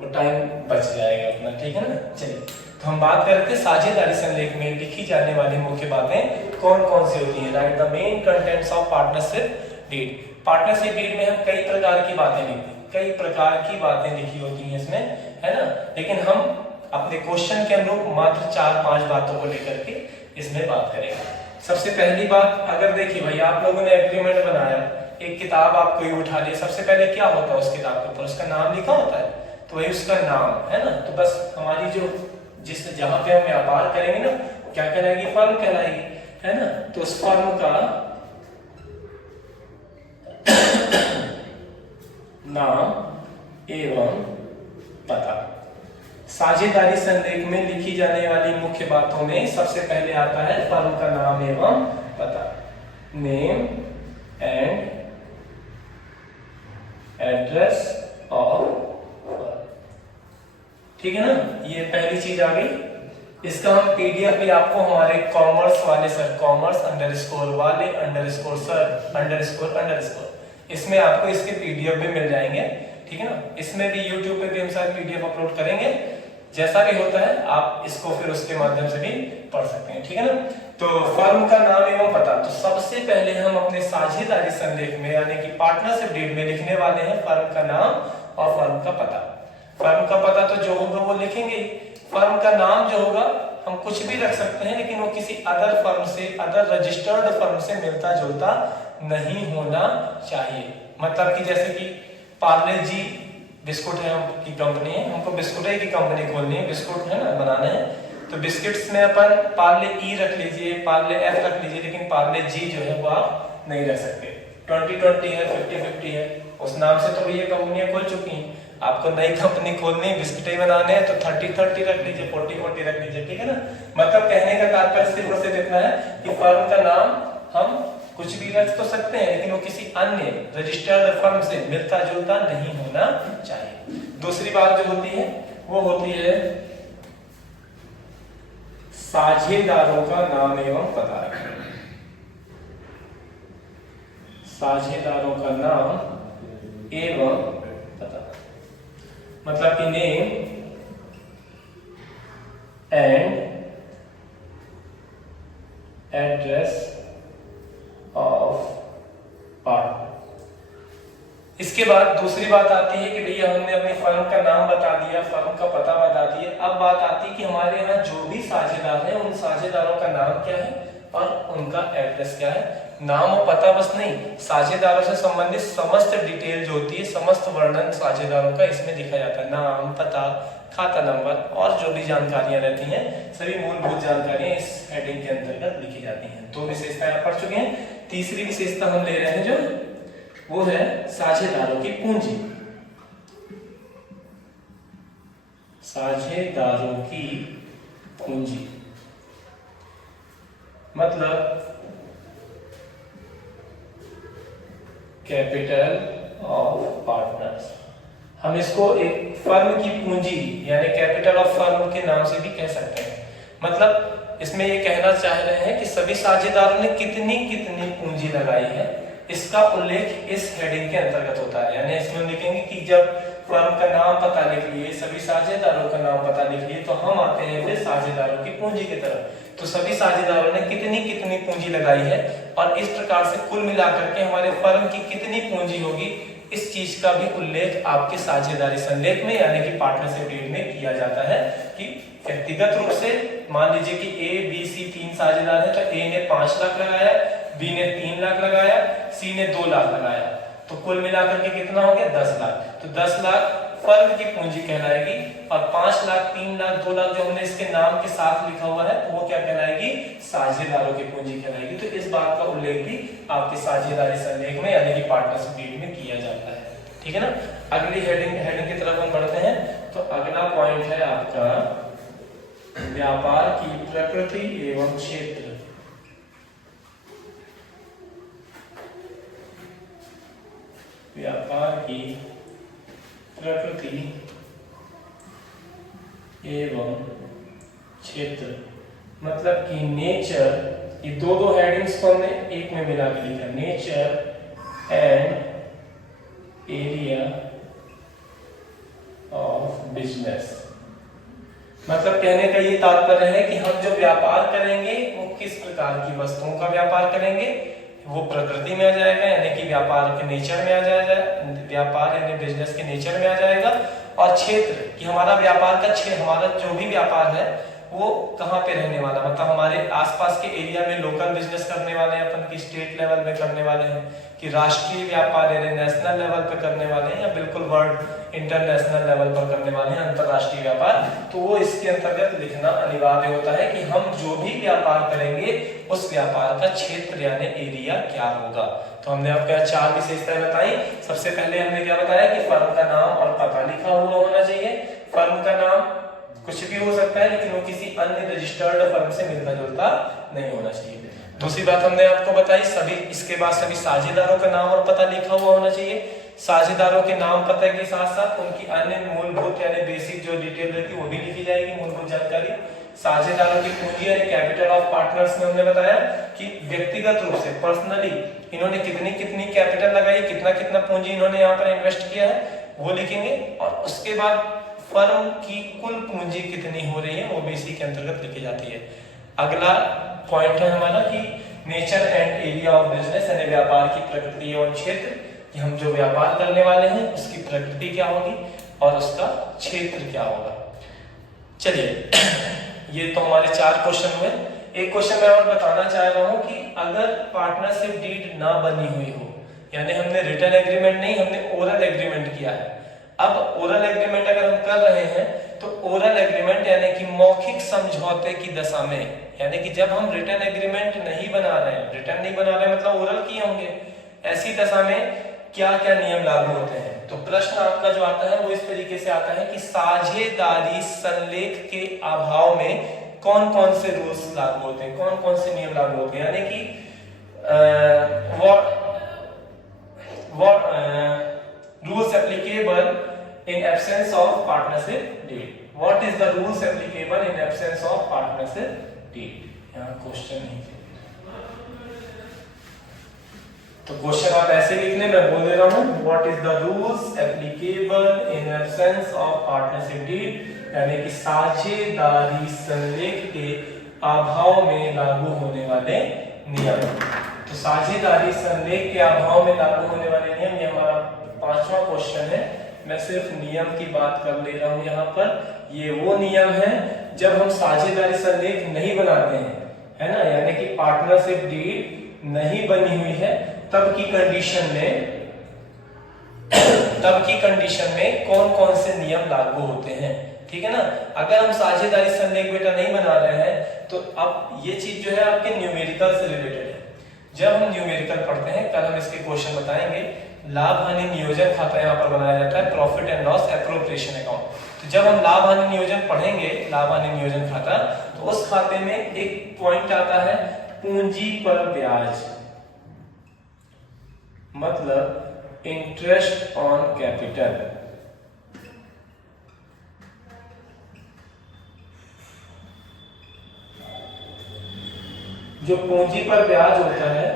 वो टाइम बच जाएगा अपना। ठीक है ना? चलिए तो हम बात कर रहे थे साझेदारी संलेख में लिखी जाने वाली मुख्य बातें कौन कौन सी होती हैं। Right the main contents of partnership deed. Partnership deed में हम कई प्रकार की बातें लिखते हैं, कई प्रकार की बातें लिखी होती हैं इसमें, है ना? लेकिन हम अपने क्वेश्चन के अनुरूप मात्र 4-5 बातों को लेकर के इसमें बात करेंगे। सबसे पहली बात, अगर देखिए भाई आप लोगों ने एग्रीमेंट बनाया, एक किताब आप कोई उठा लिया, सबसे पहले क्या होता है उस किताब के ऊपर? उसका नाम लिखा होता है, तो वही उसका नाम है ना। तो बस हमारी जो जहां पे हम व्यापार करेंगे ना, क्या कहलाएगी? फर्म कहलाएगी, है ना? तो उस फर्म का नाम एवं पता। साझेदारी संलेख में लिखी जाने वाली मुख्य बातों में सबसे पहले आता है फर्म का नाम एवं पता, नेम एंड एड्रेस ऑफ। ठीक है ना? ये पहली चीज आ गई। इसका हम पीडीएफ भी आपको हमारे कॉमर्स वाले सर, कॉमर्स अंडरस्कोर वाले अंडरस्कोर सर अंडरस्कोर अंडरस्कोर, इसमें आपको इसके पीडीएफ भी मिल जाएंगे। ठीक है ना? इसमें भी यूट्यूब पे भी हम सारे पीडीएफ अपलोड करेंगे। जैसा भी होता है आप इसको फिर उसके माध्यम से भी पढ़ सकते हैं। ठीक है ना? तो फर्म का नाम एवं पता, तो सबसे पहले हम अपने साझेदारी संलेख में यानी कि पार्टनरशिप डीड में लिखने वाले हैं फर्म का नाम और फर्म का पता। फर्म का पता तो जो होगा वो लिखेंगे, फर्म का नाम जो होगा हम कुछ भी रख सकते हैं, लेकिन वो किसी अदर फर्म से, अदर रजिस्टर्ड फर्म से मिलता जुलता नहीं होना चाहिए। मतलब कि जैसे कि पार्ले जी बिस्कुट है की कंपनी है, हमको बिस्कुट की कंपनी खोलनी है, बिस्कुट है ना बनाने हैं, तो बिस्किट्स में अपन पार्ले ई रख लीजिए, पार्ले एफ रख लीजिए, लेकिन पार्ले जी जो है वो आप नहीं रख सकते। 2020 है, 50-50 है, उस नाम से तो ये कंपनियां खुल चुकी हैं। आपको नई कंपनी खोलनी है, बिस्किट ही बनाने हैं, तो 30-30 रख लीजिए, 40-40 रख लीजिए, ठीक है ना। मतलब कहने का तात्पर्य सिर्फ और सिर्फ इतना है कि फर्म का नाम हम कुछ भी रख तो सकते हैं, लेकिन वो किसी अन्य रजिस्टर्ड फर्म से मिलता जुलता नहीं होना चाहिए। दूसरी बात जो होती है वो होती है साझेदारों का नाम एवं पता। साझेदारों का नाम एवं पता, मतलब कि name and address of partner. इसके बाद दूसरी बात आती है कि भैया हमने अपनी फर्म का नाम बता दिया, फर्म का पता बता दिया, अब बात आती है कि हमारे यहाँ जो भी साझेदार हैं उन साझेदारों का नाम क्या है और उनका एड्रेस क्या है। नाम और पता बस नहीं, साझेदारों से संबंधित समस्त डिटेल जो होती है, समस्त वर्णन साझेदारों का इसमें लिखा जाता है। नाम, पता, खाता नंबर और जो भी जानकारियां रहती हैं, सभी मूलभूत जानकारियां इस हेडिंग के अंतर्गत लिखी जाती हैं। दो विशेषताएं आप पढ़ चुके हैं। तीसरी विशेषता हम ले रहे हैं जो वो है साझेदारों की पूंजी। साझेदारों की पूंजी मतलब कैपिटल ऑफ पार्टनर्स। हम इसको एक फर्म की पूंजी यानी कैपिटल ऑफ फर्म के नाम से भी कह सकते हैं। मतलब इसमें ये कहना चाह रहे हैं कि सभी साझेदारों ने कितनी कितनी पूंजी लगाई है, इसका उल्लेख इस हेडिंग के अंतर्गत होता है। यानी इसमें लिखेंगे कि जब फर्म का नाम पता लिख लिए, सभी साझेदारों का नाम पता लिख लिए, तो हम आते हैं फिर साझेदारों की पूंजी की तरफ। तो सभी साझेदारों ने कितनी कितनी पूंजी लगाई है और इस प्रकार से कुल मिलाकर के हमारे फर्म की कितनी पूंजी होगी, इस चीज का भी उल्लेख आपके साझेदारी संलेख में यानी कि पार्टनरशिप डीड में किया जाता है। कि व्यक्तिगत रूप से मान लीजिए कि ए, बी, सी 3 साझेदार हैं, तो ए ने 5 लाख लगाया, बी ने 3 लाख लगाया, सी ने 2 लाख लगाया, तो कुल मिलाकर के कितना हो गया 10 लाख। तो 10 लाख फर्म की पूंजी कहलाएगी और 5 लाख, 3 लाख, 2 लाख जो हमने इसके नाम के साथ लिखा हुआ है तो वो क्या कहलाएगी, साझेदारों की पूंजी कहलाएगी। तो इस बात का उल्लेख भी आपके साझेदारी संलेख में यानी कि पार्टनरशिप डीड में किया जाता है, ठीक है ना। अगली हेडिंग की तरफ हम बढ़ते हैं। तो अगला पॉइंट है आपका व्यापार की प्रकृति एवं क्षेत्र। व्यापार की प्रकृति एवं क्षेत्र मतलब कि नेचर। ये दो हेडिंग्स को हमने एक में मिला के लिखा, nature and area of business. मतलब कहने का ये तात्पर्य है कि हम जो व्यापार करेंगे वो किस प्रकार की वस्तुओं का व्यापार करेंगे, वो प्रकृति में आ जाएगा यानी कि व्यापार के नेचर में आ जाएगा, व्यापार यानी बिजनेस के नेचर में आ जाएगा। और क्षेत्र कि हमारा व्यापार का क्षेत्र, हमारा जो भी व्यापार है वो कहाँ पे रहने वाला, मतलब हमारे आसपास के एरिया में लोकल बिजनेस करने वाले हैं अपन, की स्टेट लेवल में करने वाले हैं, कि राष्ट्रीय व्यापार यानी नेशनल लेवल पे करने वाले हैं, या बिल्कुल वर्ल्ड इंटरनेशनल लेवल पर करने वाले हैं, अंतरराष्ट्रीय व्यापार। तो वो इसके अंतर्गत लिखना अनिवार्य होता है कि हम जो भी व्यापार करेंगे उस व्यापार का क्षेत्र यानी एरिया क्या होगा। तो हमने आपको 4 विशेषताएं बताई। सबसे पहले हमने क्या बताया कि फर्म का नाम और पता लिखा हुआ होना चाहिए। फर्म का नाम कुछ भी हो सकता है लेकिन वो किसी अन्य रजिस्टर्ड फर्म से मिलता जुलता नहीं होना चाहिए। दूसरी बात हमने आपको बताई, सभी इसके बाद सभी साझेदारों का नाम और पता लिखा हुआ होना चाहिए। साझेदारों के नाम पते के साथ साथ उनकी अन्य मूलभूत यानी बेसिक जो डिटेल रहती है वो भी लिखी जाएगी, मूलभूत जानकारी। साझेदारों की पूंजी यानी कैपिटल ऑफ पार्टनर्स में हमने बताया कि व्यक्तिगत रूप से पर्सनली इन्होंने कितनी कितनी कैपिटल लगाई, कितना कितना पूंजी इन्होंने यहाँ पर इन्वेस्ट किया है वो लिखेंगे। और उसके बाद फर्म की कुल पूंजी कितनी हो रही है वो भी इसी के अंतर्गत लिखी जाती है। अगला पॉइंट है हमारा कि nature and area of business यानी व्यापार की प्रकृति और क्षेत्र, कि हम जो व्यापार करने वाले हैं उसकी प्रकृति क्या होगी और उसका क्षेत्र क्या होगा। चलिए ये तो हमारे 4 क्वेश्चन हुए। एक क्वेश्चन मैं और बताना चाह रहा हूँ कि अगर पार्टनरशिप डीड ना बनी हुई हो, यानी हमने रिटन एग्रीमेंट नहीं, हमने ओरल एग्रीमेंट किया है। अब ओरल एग्रीमेंट अगर हम कर रहे हैं तो ओरल एग्रीमेंट यानी कि मौखिक समझौते की दशा में, यानी कि जब हम रिटन एग्रीमेंट नहीं बना रहे हैं, रिटन नहीं बना रहे मतलब ओरल किए होंगे, ऐसी दशा में क्या क्या नियम लागू होते हैं। तो प्रश्न आपका जो आता है वो इस तरीके से आता है कि साझेदारी संलेख के अभाव में कौन कौन से रूल्स लागू होते हैं, कौन कौन से नियम लागू होते हैं, यानी कि rules applicable in absence of partnership deed. What is the rules applicable in absence of partnership deed? यहाँ क्वेश्चन नहीं है तो क्वेश्चन आप ऐसे लिखने, मैं बोल दे रहा हूँ what is the rules applicable in absence of partnership deed, यानी कि साझेदारी संलेख के अभाव में लागू होने वाले नियम। तो साझेदारी संलेख के अभाव में लागू होने वाले नियम, ये हमारा 5वां क्वेश्चन है। मैं सिर्फ नियम की बात कर ले रहा हूँ यहाँ पर। ये वो नियम है जब हम साझेदारी संलेख नहीं बनाते हैं, है ना, यानी कि पार्टनरशिप डीड नहीं बनी हुई है, तब की कंडीशन में कौन कौन से नियम लागू होते हैं, ठीक है ना। अगर हम साझेदारी संलेख बेटा नहीं बना रहे हैं तो अब ये चीज जो है आपके न्यूमेरिकल से रिलेटेड है। जब हम न्यूमेरिकल पढ़ते हैं, कल हम इसके क्वेश्चन बताएंगे, लाभ हानि नियोजन खाता यहाँ पर बनाया जाता है, profit and loss appropriation account. तो जब हम लाभ हानि नियोजन पढ़ेंगे, लाभ हानि नियोजन खाता, तो उस खाते में एक पॉइंट आता है पूंजी पर ब्याज, मतलब इंटरेस्ट ऑन कैपिटल। जो पूंजी पर ब्याज होता है,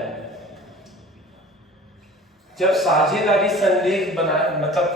जब साझेदारी संलेख बना, मतलब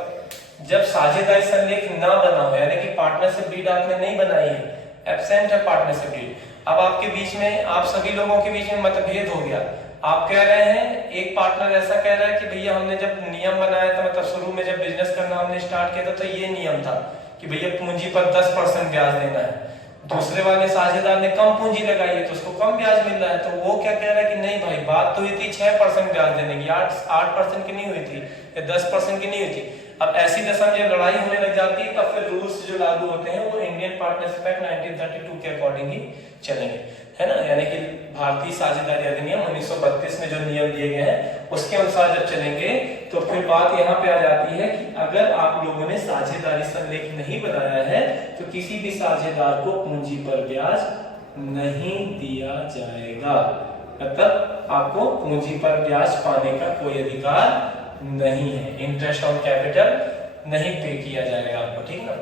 जब साझेदारी संलेख ना बना हो, यानी कि पार्टनरशिप डीड आपने नहीं बनाई है, एब्सेंट है पार्टनरशिप डीड। अब आपके बीच में, आप सभी लोगों के बीच में मतभेद हो गया। आप कह रहे हैं, एक पार्टनर ऐसा कह रहा है कि भैया हमने जब नियम बनाया था, मतलब शुरू में जब बिजनेस करना हमने स्टार्ट किया था तो ये नियम था कि भैया पूंजी पर 10% ब्याज देना है। दूसरे वाले साझेदार ने कम पूंजी लगाई है तो उसको कम ब्याज मिल रहा है, तो वो क्या कह रहा है कि नहीं भाई, बात तो हुई थी 6% ब्याज देने की, 8% की नहीं हुई थी या 10% की नहीं हुई थी। अब ऐसी दशा में जब लड़ाई होने लग जाती है तब फिर रूल्स जो लागू होते हैं वो इंडियन पार्टनरशिप एक्ट 1932 के अकॉर्डिंग ही चलेंगे, है ना, यानी कि भारतीय साझेदारी अधिनियम 1932 में जो नियम दिए गए हैं उसके अनुसार जब चलेंगे तो फिर बात यहाँ पे आ जाती है कि अगर आप लोगों ने साझेदारी संलेख नहीं बनाया है तो किसी भी साझेदार को पूंजी पर ब्याज नहीं दिया जाएगा, मतलब आपको पूंजी पर ब्याज पाने का कोई अधिकार नहीं है, इंटरेस्ट ऑन कैपिटल नहीं पे किया जाएगा आपको, ठीक ना।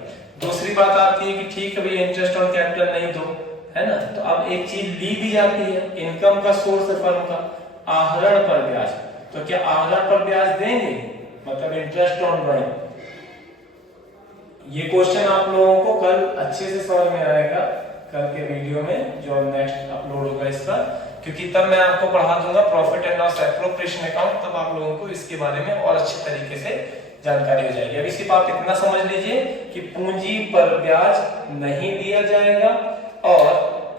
दूसरी बात आती है कि ठीक है भैया इंटरेस्ट ऑन कैपिटल नहीं दो, है ना, तो अब एक चीज ली भी जाती है, इनकम का सोर्स है फर्म का, आहरण पर ब्याज। तो क्या आहरण पर ब्याज देंगे, मतलब इंटरेस्ट ऑन ड्राइंग। ये क्वेश्चन आप लोगों को कल अच्छे से समझ में आएगा, कल के वीडियो में जो नेक्स्ट अपलोड होगा इसका, क्योंकि तब मैं आपको पढ़ा दूंगा profit and loss appropriation account, तब आप लोगों को इसके बारे में और अच्छे तरीके से जानकारी हो जाएगी। अभी सिर्फ आप इतना समझ लीजिए कि पूंजी पर ब्याज नहीं दिया जाएगा और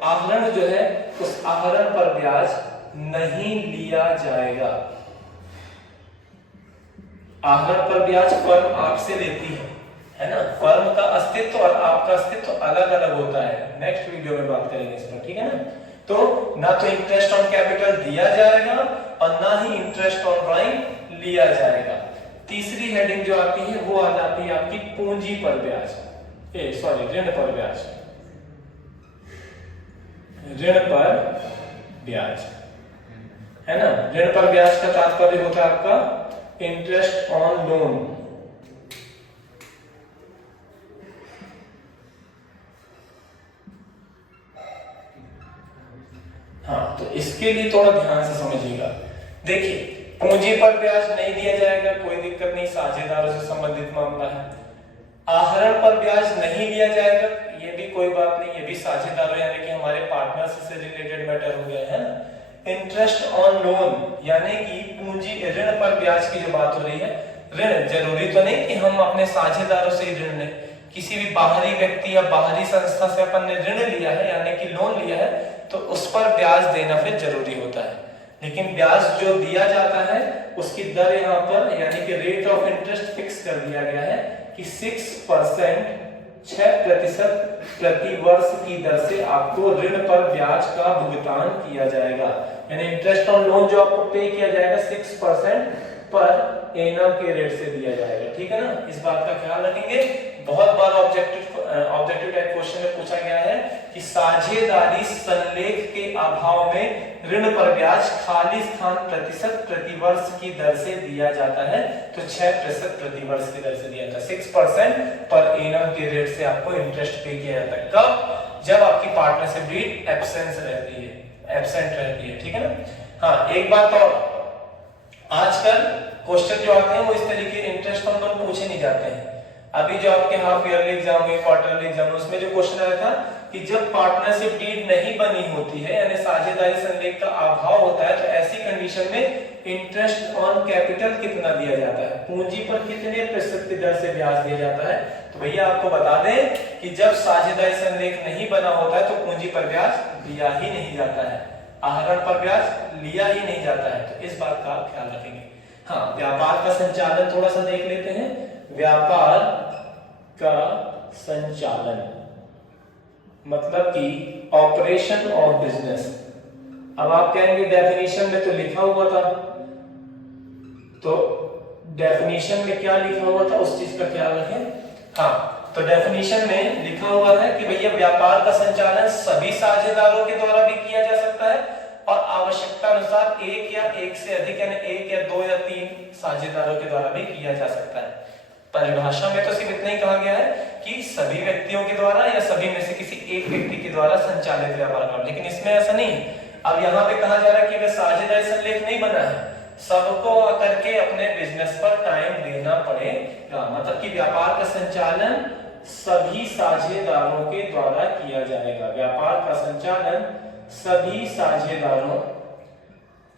आहरण जो है उस आहरण पर ब्याज नहीं लिया जाएगा। आहरण पर ब्याज फर्म आपसे लेती है ना, फर्म का अस्तित्व और आपका अस्तित्व अलग अलग होता है, नेक्स्ट वीडियो में बात करेंगे इस पर, ठीक है ना। तो ना तो इंटरेस्ट ऑन कैपिटल दिया जाएगा और ना ही इंटरेस्ट ऑन ड्राइंग लिया जाएगा। तीसरी हेडिंग जो आती है वो आ जाती है आपकी पूंजी पर ब्याज, ऋण पर ब्याज, ऋण पर ब्याज, है ना। ऋण पर ब्याज का तात्पर्य होता है आपका इंटरेस्ट ऑन लोन। हाँ, तो इसके लिए थोड़ा ध्यान से समझिएगा। देखिए, पूंजी पर ब्याज नहीं दिया जाएगा, कोई दिक्कत नहीं, साझेदारों से संबंधित मामला है। आहरण पर ब्याज नहीं लिया जाएगा, ये भी कोई बात नहीं, ये भी साझेदारों यानी कि हमारे पार्टनर्स से रिलेटेड मैटर हो गया है ना। इंटरेस्ट ऑन लोन यानी कि पूंजी ऋण पर ब्याज की जो बात हो रही है, ऋण जरूरी तो नहीं कि हम अपने साझेदारों से ही ऋण लें, किसी भी बाहरी व्यक्ति या बाहरी संस्था से अपन ने ऋण लिया है यानी कि लोन लिया है तो उस पर ब्याज देना फिर जरूरी होता है। लेकिन ब्याज जो दिया जाता है उसकी दर यहाँ पर यानी कि रेट ऑफ इंटरेस्ट फिक्स कर दिया गया है कि 6% 6% प्रति वर्ष की दर से आपको ऋण पर ब्याज का भुगतान किया जाएगा। यानी इंटरेस्ट ऑन लोन जो आपको पे किया जाएगा 6% पर एनम के रेट से दिया जाएगा। ठीक है ना, इस बात का ख्याल रखेंगे। बहुत बार ऑब्जेक्टिव टाइप क्वेश्चन में पूछा गया है कि साझेदारी संलेख के अभाव में ऋण पर ब्याज खाली स्थान प्रतिशत प्रति वर्ष की दर से दिया जाता है तो 6% प्रति वर्ष की दर से दिया जाता है। 6% पर एनम के रेट से आपको इंटरेस्ट पे किया जाता है। कब? जब आपकी पार्टनरशिप डीड एब्सेंट रहती है। ठीक है ना। हाँ, एक बात और, आजकल क्वेश्चन जो आते हैं वो इस तरीके इंटरेस्ट ऑन लोन पूछे नहीं जाते हैं। अभी जो आपके हाफ ईयरली एग्जाम हुए, क्वार्टरली एग्जाम, उसमें जो क्वेश्चन आया था कि जब पार्टनरशिप डीड नहीं बनी होती है यानी साझेदारी संलेख का अभाव होता है तो ऐसी कंडीशन में इंटरेस्ट ऑन कैपिटल कितना दिया जाता है, पूंजी पर कितने प्रतिशत की दर से ब्याज दिया जाता है। तो भैया आपको बता दें कि जब साझेदारी संलेख नहीं बना होता है तो पूंजी पर ब्याज दिया ही नहीं जाता है, आहरण पर ब्याज लिया ही नहीं जाता है। तो इस बात का आप ख्याल रखेंगे। हाँ, व्यापार का संचालन थोड़ा सा देख लेते हैं। व्यापार का संचालन मतलब कि ऑपरेशन ऑफ बिजनेस। अब आप कहेंगे डेफिनेशन में तो लिखा हुआ था, तो डेफिनेशन में क्या लिखा हुआ था उस चीज का ख्याल रखें। हाँ, तो डेफिनेशन में लिखा हुआ है कि भैया व्यापार का संचालन सभी साझेदारों के द्वारा भी किया जा सकता है और आवश्यकता अनुसार एक या एक से अधिक यानी एक या दो या तीन साझेदारों के द्वारा भी किया जा सकता है। परिभाषा में तो सिर्फ इतना ही कहा गया है कि सभी व्यक्तियों के द्वारा या सभी में से किसी एक व्यक्ति के द्वारा संचालित व्यापार का, लेकिन इसमें ऐसा नहीं। अब यहाँ पे कहा जा रहा है कि अगर साझेदारी संलेख नहीं बना है सबको आकर के अपने बिजनेस पर टाइम देना पड़ेगा। मतलब कि व्यापार का संचालन सभी साझेदारों के द्वारा किया जाएगा। व्यापार का संचालन सभी साझेदारों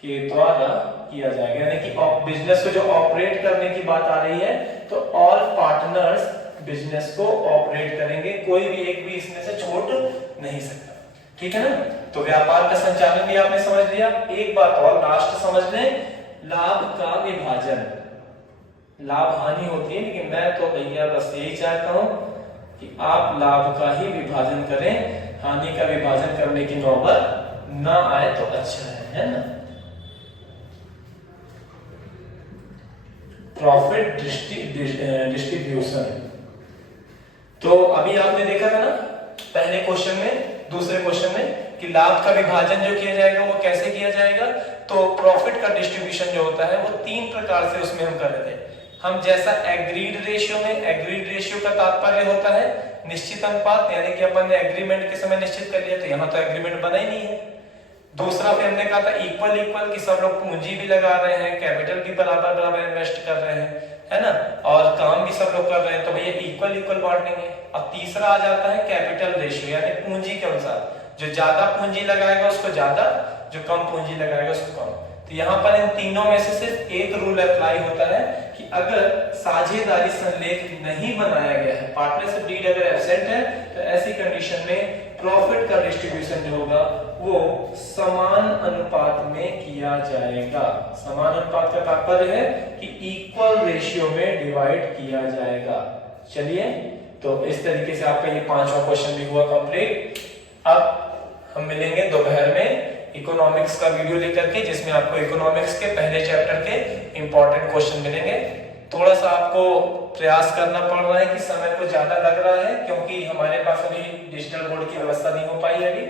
के द्वारा किया जाएगा यानी कि बिजनेस को जो ऑपरेट करने की बात आ रही है तो ऑल पार्टनर्स बिजनेस को ऑपरेट करेंगे, कोई भी एक भी इसमें से छूट नहीं सकता। ठीक है ना। तो व्यापार का संचालन भी आपने समझ लिया। एक बात और लास्ट समझ लें, लाभ का विभाजन। लाभ हानि होती है लेकिन मैं तो भैया बस यही चाहता हूं कि आप लाभ का ही विभाजन करें, हानि का विभाजन करने की नौबत ना आए तो अच्छा है ना। Profit distribution. तो अभी आपने देखा था ना पहले क्वेश्चन में, दूसरे क्वेश्चन में कि लाभ का विभाजन जो किया जाएगा वो कैसे किया जाएगा। तो प्रॉफिट का डिस्ट्रीब्यूशन जो होता है वो तीन प्रकार से उसमें हम कर रहे थे। हम जैसा एग्रीड रेशियो में, एग्रीड रेशियो का तात्पर्य होता है निश्चित अनुपात, यानी कि अपन ने एग्रीमेंट के समय निश्चित कर लिया, तो यहाँ तो एग्रीमेंट बना ही नहीं है। दूसरा फिर हमने कहा था इक्वल इक्वल कि सब लोग पूंजी भी लगा रहे हैं, कैपिटल भी बराबर बराबर इन्वेस्ट कर रहे हैं, है ना, और काम भी सब लोग कर रहे हैं, तो भैया इक्वल इक्वल बांटेंगे। अब तीसरा आ जाता है कैपिटल रेशियो यानी पूंजी के अनुसार, जो ज्यादा पूंजी लगाएगा उसको ज्यादा, जो कम पूंजी लगाएगा उसको कम। तो यहाँ पर इन तीनों में से सिर्फ एक रूल अप्लाई होता है कि अगर साझेदारी संलेख नहीं बनाया गया है, पार्टनरशिप डीड अगर एब्सेंट है, तो ऐसी कंडीशन में प्रॉफिट का डिस्ट्रीब्यूशन जो होगा वो समान अनुपात में किया जाएगा। समान अनुपात का तात्पर्य है कि इक्वल रेशियो में डिवाइड किया जाएगा। चलिए, तो इस तरीके से आपका ये पांचवा क्वेश्चन भी हुआ कंप्लीट। अब हम मिलेंगे दोपहर में इकोनॉमिक्स का वीडियो लेकर के, जिसमें आपको इकोनॉमिक्स के पहले चैप्टर के इंपॉर्टेंट क्वेश्चन मिलेंगे। थोड़ा सा आपको प्रयास करना पड़ रहा है कि समय को ज्यादा लग रहा है क्योंकि हमारे पास अभी डिजिटल बोर्ड की व्यवस्था नहीं हो पाई है अभी,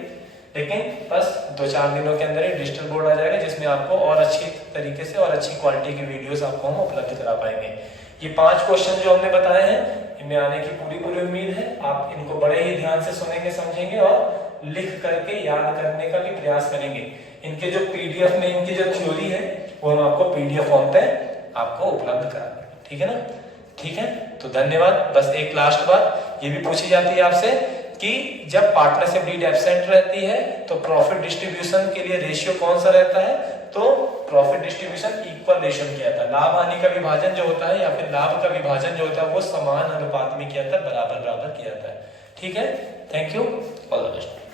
लेकिन बस 2-4 दिनों के अंदर ही डिजिटल बोर्ड आ जाएगा जिसमें आपको और अच्छी तरीके से और अच्छी क्वालिटी की वीडियोस आपको हम उपलब्ध करा पाएंगे। ये 5 क्वेश्चन जो हमने बताए हैं इनमें आने की पूरी उम्मीद है। आप इनको बड़े ही ध्यान से सुनेंगे, समझेंगे और लिख करके याद करने का भी प्रयास करेंगे। इनके जो पीडीएफ में इनकी जो थ्योरी है वो हम आपको पीडीएफ फॉर्म पे आपको उपलब्ध करा देंगे। ठीक है ना। ठीक है, तो धन्यवाद। बस एक लास्ट बात ये भी पूछी जाती है आपसे कि जब पार्टनरशिप डीड एब्सेंट रहती है तो प्रॉफिट डिस्ट्रीब्यूशन के लिए रेशियो कौन सा रहता है, तो प्रॉफिट डिस्ट्रीब्यूशन इक्वल रेशियो में किया था, लाभ हानि का विभाजन जो होता है या फिर लाभ का विभाजन जो होता है वो समान अनुपात में किया था, बराबर बराबर किया था। ठीक है, thank you, all the best.